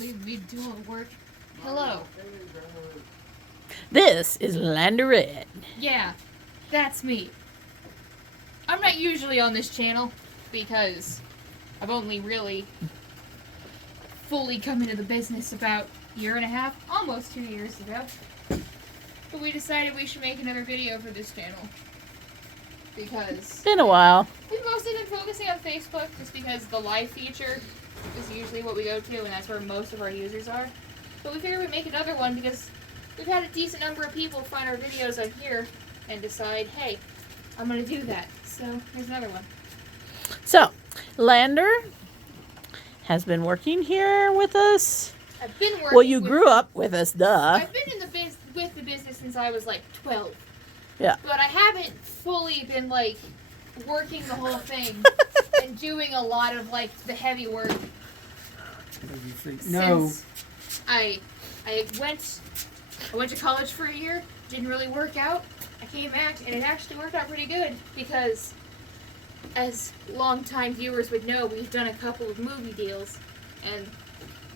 We doing work. Hello. This is Lander Red. Yeah, that's me. I'm not usually on this channel because I've only really fully come into the business about a year and a half, almost 2 years ago. But we decided we should make another video for this channel because Been a while. we've mostly been focusing on Facebook just because the live feature is usually what we go to and that's where most of our users are. But we figured we'd make another one because we've had a decent number of people find our videos on here and decide, hey, I'm going to do that. So here's another one. So, Lander has been working here with us. I've been working. Well, you grew up with us, duh. I've been in the with the business since I was like 12. Yeah. But I haven't fully been like working the whole thing and doing a lot of like the heavy work. No. Since I went to college for a year, didn't really work out. I came back and it actually worked out pretty good because as longtime viewers would know, we've done a couple of movie deals and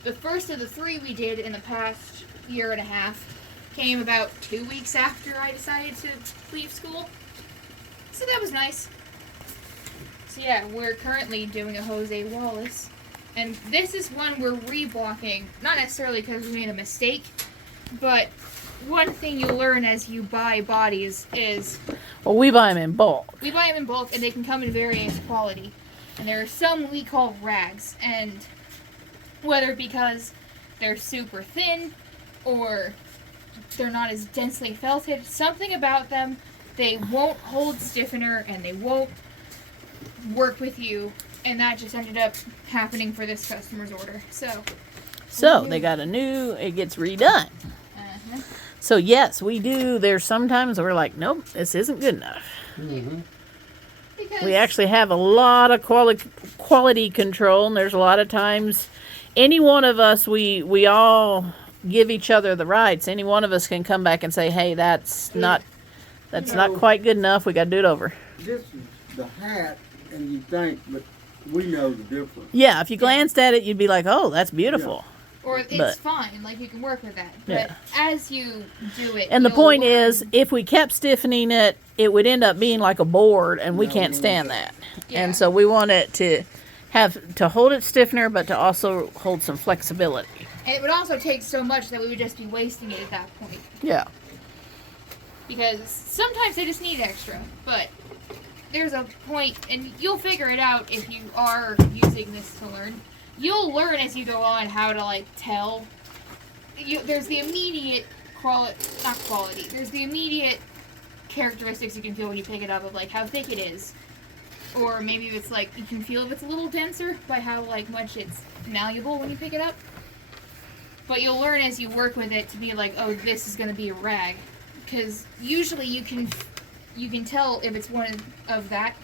the first of the 3 we did in the past year and a half came about 2 weeks after I decided to leave school. So that was nice. So yeah, we're currently doing a Jose Wallace. And this is one we're reblocking, not necessarily because we made a mistake, but one thing you learn as you buy bodies is... Well, we buy them in bulk. We buy them in bulk, and they can come in various quality. And there are some we call rags, and whether because they're super thin, or they're not as densely felted, something about them, they won't hold stiffener, and they won't work with you. And that just ended up happening for this customer's order. So they got a new, it gets redone. Uh-huh. So yes, we do. There's sometimes we're like, nope, this isn't good enough. Mm-hmm. Because We actually have a lot of quality control, and there's a lot of times, any one of us, we all give each other the rights. Any one of us can come back and say, hey, that's not quite good enough. We got to do it over. This is the hat, and you think, but we know the difference. Yeah, if you glanced at it, you'd be like, oh, that's beautiful. or it's but- fine, like you can work with that. But Yeah. as you do it, And the you'll point learn- is, if we kept stiffening it, it would end up being like a board, and we No, can't we stand won't. that. Yeah. And so we want it to hold its stiffener, but to also hold some flexibility. And it would also take so much that we would just be wasting it at that point. Yeah. Because sometimes they just need extra, but there's a point, and you'll figure it out if you are using this to learn. You'll learn as you go on how to, like, tell. There's the immediate there's the immediate characteristics you can feel when you pick it up of, like, how thick it is. Or maybe it's, like, you can feel if it's a little denser by how, like, much it's malleable when you pick it up. But you'll learn as you work with it to be like, oh, this is going to be a rag. Because usually you can tell if it's one of that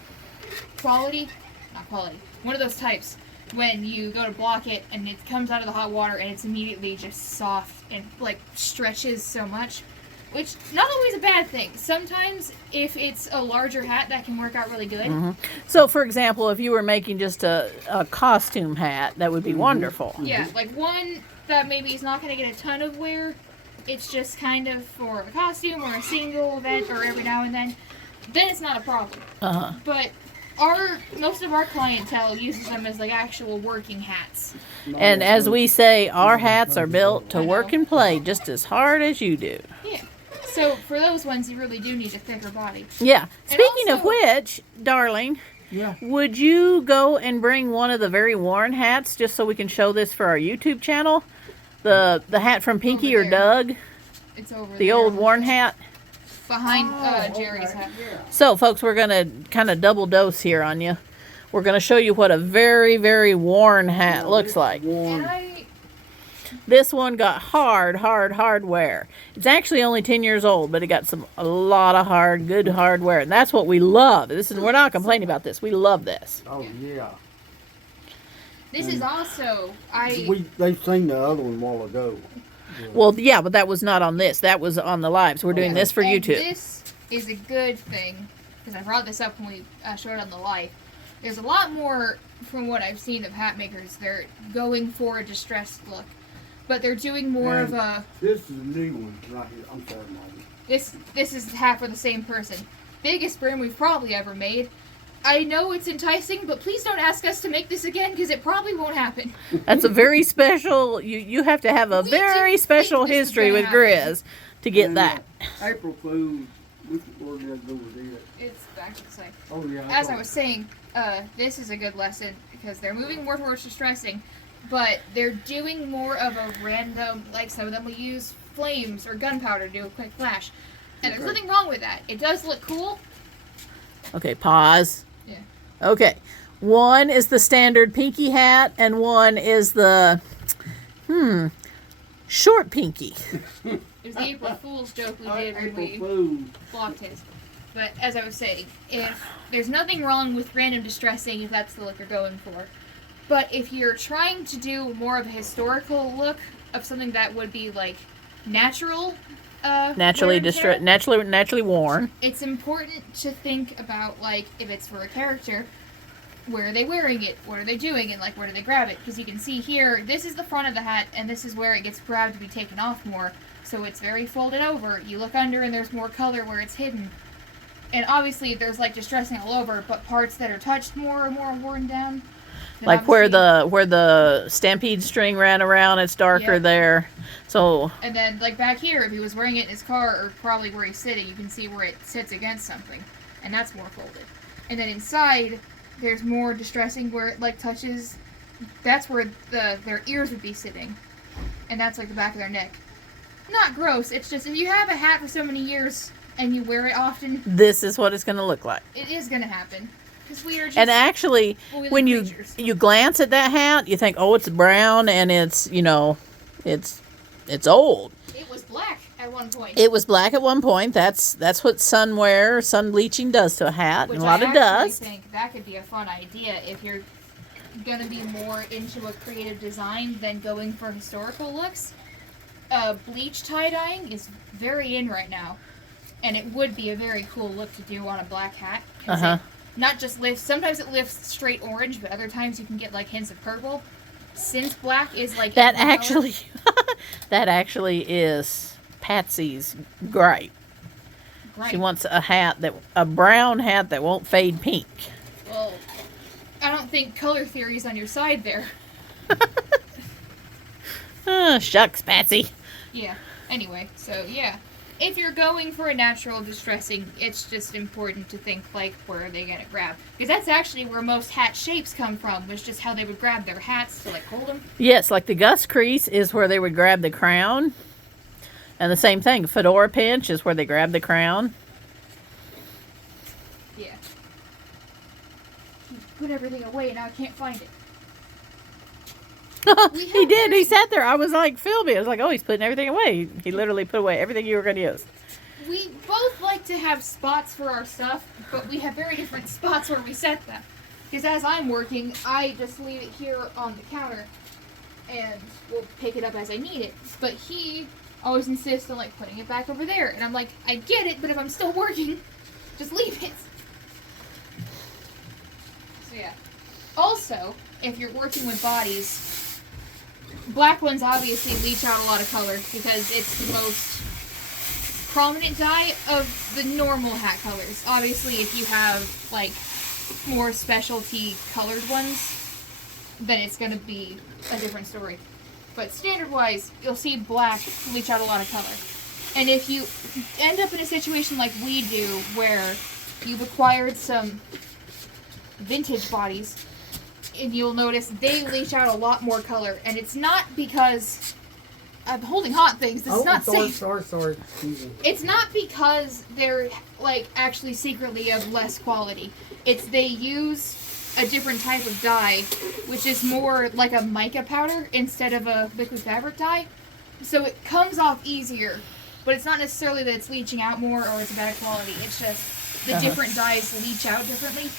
one of those types, when you go to block it and it comes out of the hot water and it's immediately just soft and like stretches so much, which not always a bad thing. Sometimes if it's a larger hat, that can work out really good. Mm-hmm. So, for example, if you were making just a costume hat, that would be wonderful. Yeah, like one that maybe is not going to get a ton of wear. It's just kind of for a costume or a single event or every now and then it's not a problem. Uh-huh. But most of our clientele uses them as like actual working hats. And as we say, our hats are built to work and play just as hard as you do. Yeah. So for those ones, you really do need a thicker body. Yeah. And Speaking of also- which, darling, Yeah. would you go and bring one of the very worn hats just so we can show this for our YouTube channel? The hat from Pinky Over or there. Doug, It's over the there old worn hat. behind Oh, Jerry's okay, hat. yeah. So, folks, we're going to kind of double dose here on you. We're going to show you what a very, very worn hat looks like. One. And This one got hard wear. It's actually only 10 years old, but it got a lot of good hard wear. And that's what we love. We're not complaining about this. We love this. Oh yeah. this is also They've seen the other one a while ago. Well, yeah, but that was not on this. That was on the lives. We're doing Okay. this for and YouTube. This is a good thing because I brought this up when we showed on the live. There's a lot more from what I've seen of hat makers, they're going for a distressed look. But they're doing more of a... This is a new one right here. I'm sorry, Marty. This is half of the same person. Biggest brim we've probably ever made. I know it's enticing, but please don't ask us to make this again, because it probably won't happen. That's a very special. You have to have a We very didn't special think this was history gonna with happen. Grizz to get And, that. April Fool's, we're gonna go with it. It's back to the side. Oh yeah. As I was saying, this is a good lesson, because they're moving more towards distressing, but they're doing more of a random, like some of them will use flames or gunpowder to do a quick flash. And there's Okay. nothing wrong with that. It does look cool. Okay, pause. Yeah. Okay, one is the standard pinky hat, and one is the short pinky. It was the April Fool's joke we did when April we Fool's. blocked his. But as I was saying, if there's nothing wrong with random distressing if that's the look you're going for. But if you're trying to do more of a historical look of something that would be like natural, Naturally wear and tear, naturally worn. it's important to think about, like, if it's for a character, where are they wearing it? What are they doing? And, like, where do they grab it? Because you can see here, this is the front of the hat, and this is where it gets grabbed to be taken off more. So it's very folded over. You look under, and there's more color where it's hidden. And obviously, there's, like, distressing all over, but parts that are touched more are more worn down. Then Like where obviously- the stampede string ran around, it's darker Yeah. there. So And then, like, back here, if he was wearing it in his car, or probably where he's sitting, you can see where it sits against something. And that's more folded. And then inside, there's more distressing where it, like, touches... That's where their ears would be sitting. And that's, like, the back of their neck. Not gross, it's just, if you have a hat for so many years, and you wear it often, this is what it's going to look like. it is gonna happen. Because we are just... And actually, spoiled when creatures. you glance at that hat, you think, oh, it's brown and it's it's old. It was black at one point. It was black at one point. That's what sun bleaching does to a hat, Which and a lot I of actually dust. think that could be a fun idea if you're gonna be more into a creative design than going for historical looks. Bleach tie-dyeing is very in right now, and it would be a very cool look to do on a black hat. 'Cause Uh-huh. it not just lifts, sometimes it lifts straight orange, but other times you can get like hints of purple. Since black is like That every color- actually, that actually is Patsy's gripe. Right. She wants a brown hat that won't fade pink. Well, I don't think color theory's on your side there. Shucks, Patsy. Yeah. Anyway, so yeah. If you're going for a natural distressing, it's just important to think, like, where are they going to grab? Because that's actually where most hat shapes come from, was just how they would grab their hats to, like, hold them. Yes, like the Gus crease is where they would grab the crown. And the same thing, fedora pinch is where they grab the crown. Yeah. He put everything away, now I can't find it. He did. He sat there. I was like, filming. I was like, oh, he's putting everything away. He literally put away everything you were going to use. We both like to have spots for our stuff, but we have very different spots where we set them. Because as I'm working, I just leave it here on the counter, and we'll pick it up as I need it. But he always insists on, like, putting it back over there. And I'm like, I get it, but if I'm still working, just leave it. So yeah. Also, if you're working with bodies, black ones obviously leach out a lot of color because it's the most prominent dye of the normal hat colors. Obviously, if you have, like, more specialty colored ones, then it's going to be a different story. But standard-wise, you'll see black leach out a lot of color. And if you end up in a situation like we do, where you've acquired some vintage bodies, and you'll notice they leach out a lot more color. And it's not because I'm holding hot things. This is not safe. Sorry. Excuse me. It's not because they're, like, actually secretly of less quality. It's they use a different type of dye, which is more like a mica powder instead of a liquid fabric dye. So it comes off easier, but it's not necessarily that it's leaching out more or it's bad quality. It's just the different dyes leach out differently.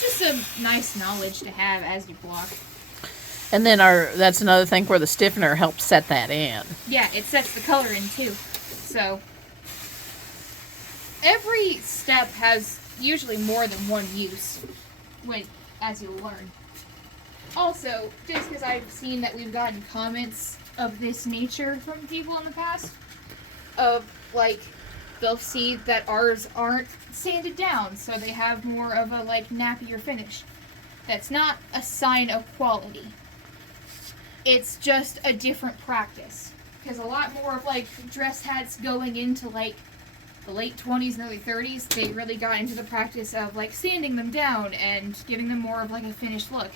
Just some nice knowledge to have as you block. And then that's another thing where the stiffener helps set that in. Yeah, it sets the color in too. So every step has usually more than one use as you learn. Also, just because I've seen that we've gotten comments of this nature from people in the past, of like, they'll see that ours aren't sanded down, so they have more of a like nappier finish. That's not a sign of quality. It's just a different practice. Because a lot more of like dress hats going into like the late 20s and early 30s, they really got into the practice of like sanding them down and giving them more of like a finished look.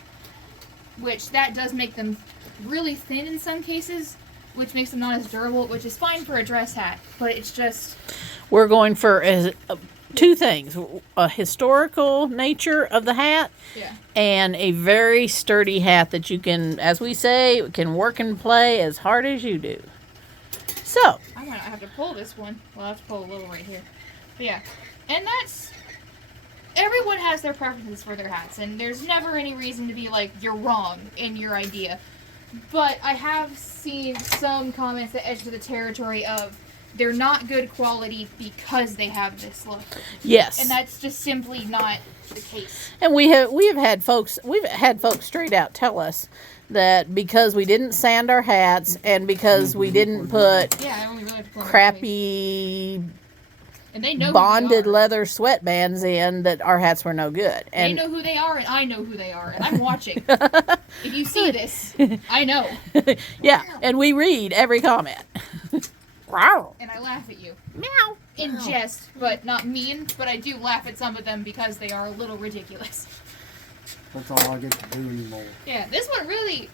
Which that does make them really thin in some cases, which makes them not as durable, which is fine for a dress hat, but it's just... We're going for two things. A historical nature of the hat, Yeah. and a very sturdy hat that you can, as we say, can work and play as hard as you do. So... I might not have to pull this one. Well, I have to pull a little right here. But yeah. And that's... Everyone has their preferences for their hats, and there's never any reason to be like, you're wrong in your idea. But I have seen some comments that edge to the territory of they're not good quality because they have this look. Yes. And that's just simply not the case. And we've had folks straight out tell us that because we didn't sand our hats and because we didn't put Yeah, I only really have to pull them crappy and they know bonded who they are. leather sweatbands in, that our hats were no good. And they know who they are, and I know who they are, and I'm watching. If you see this, I know. yeah, and we read every comment. Wow. And I laugh at you. Meow. In jest, but not mean, but I do laugh at some of them because they are a little ridiculous. That's all I get to do anymore. Yeah, this one really...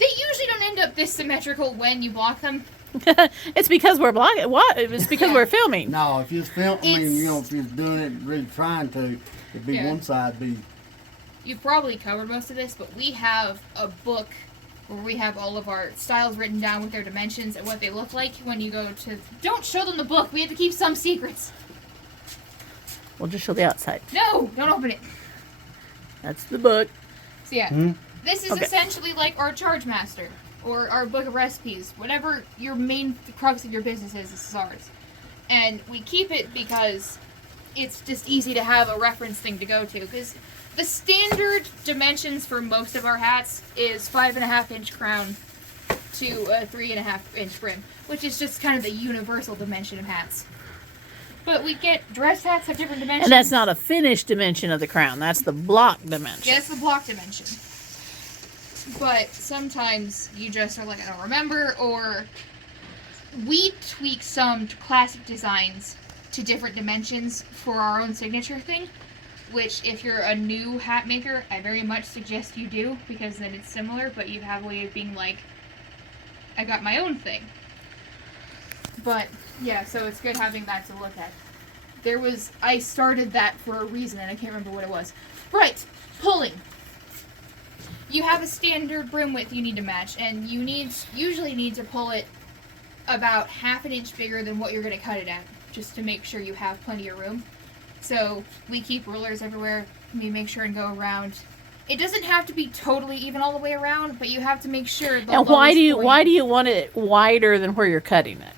They usually don't end up this symmetrical when you block them. It's because we're blocking. What? It's because we're filming. No, if you was filming, if you was doing it, really trying to, it'd be one side be. You've probably covered most of this, but we have a book where we have all of our styles written down with their dimensions and what they look like when you go to... Don't show them the book. We have to keep some secrets. We'll just show the outside. No, don't open it. That's the book. So yeah, this is essentially like our Charge Master. Or our book of recipes. Whatever your main crux of your business is, this is ours. And we keep it because it's just easy to have a reference thing to go to. Because the standard dimensions for most of our hats is 5.5-inch crown to a 3.5-inch brim. Which is just kind of the universal dimension of hats. But we get dress hats have different dimensions. And that's not a finished dimension of the crown. That's the block dimension. Yeah, that's the block dimension. But sometimes you just are like, I don't remember, or we tweak some classic designs to different dimensions for our own signature thing, which if you're a new hat maker, I very much suggest you do, because then it's similar, but you have a way of being like, I got my own thing. But, yeah, so it's good having that to look at. I started that for a reason, and I can't remember what it was. Right, pulling. You have a standard brim width you need to match, and you usually need to pull it about 1/2 inch bigger than what you're going to cut it at, just to make sure you have plenty of room. So we keep rulers everywhere. We make sure and go around. It doesn't have to be totally even all the way around, but you have to make sure. And why do you want it wider than where you're cutting it?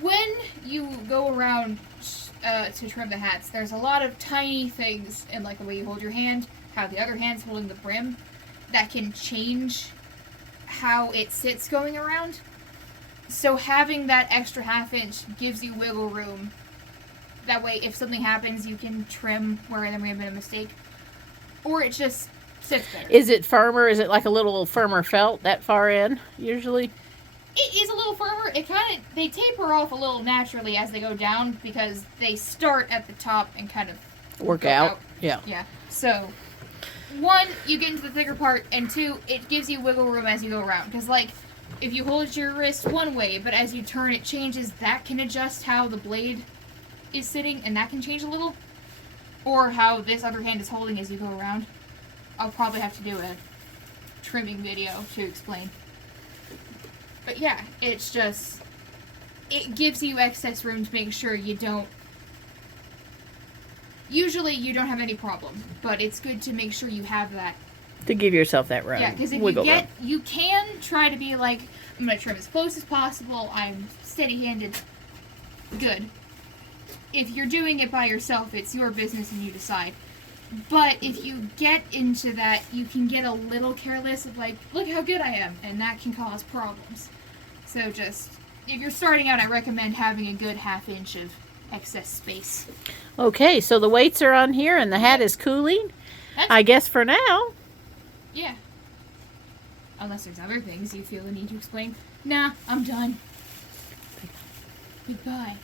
When you go around to trim the hats, there's a lot of tiny things in like the way you hold your hand, how the other hand's holding the brim, that can change how it sits going around. So having that extra 1/2 inch gives you wiggle room. That way, if something happens, you can trim where there may have been a mistake. Or it just sits better. Is it firmer? Is it like a little firmer felt that far in, usually? It is a little firmer. They taper off a little naturally as they go down because they start at the top and kind of Work out. Yeah. Yeah. So, 1, you get into the thicker part, and 2, it gives you wiggle room as you go around. Because, like, if you hold your wrist one way, but as you turn it changes, that can adjust how the blade is sitting, and that can change a little. Or how this other hand is holding as you go around. I'll probably have to do a trimming video to explain. But yeah, it's just, it gives you excess room to make sure you don't, usually you don't have any problem, but it's good to make sure you have that. To give yourself that room. Yeah, because if Wiggle room. you can try to be like, I'm going to trim as close as possible, I'm steady-handed, good. if you're doing it by yourself, it's your business and you decide. But if you get into that, you can get a little careless of like, look how good I am, and that can cause problems. So just, if you're starting out, I recommend having a good ½ inch of excess space. Okay, so the weights are on here and the hat is cooling. I guess for now. Yeah. Unless there's other things you feel the need to explain. Nah, I'm done. Goodbye.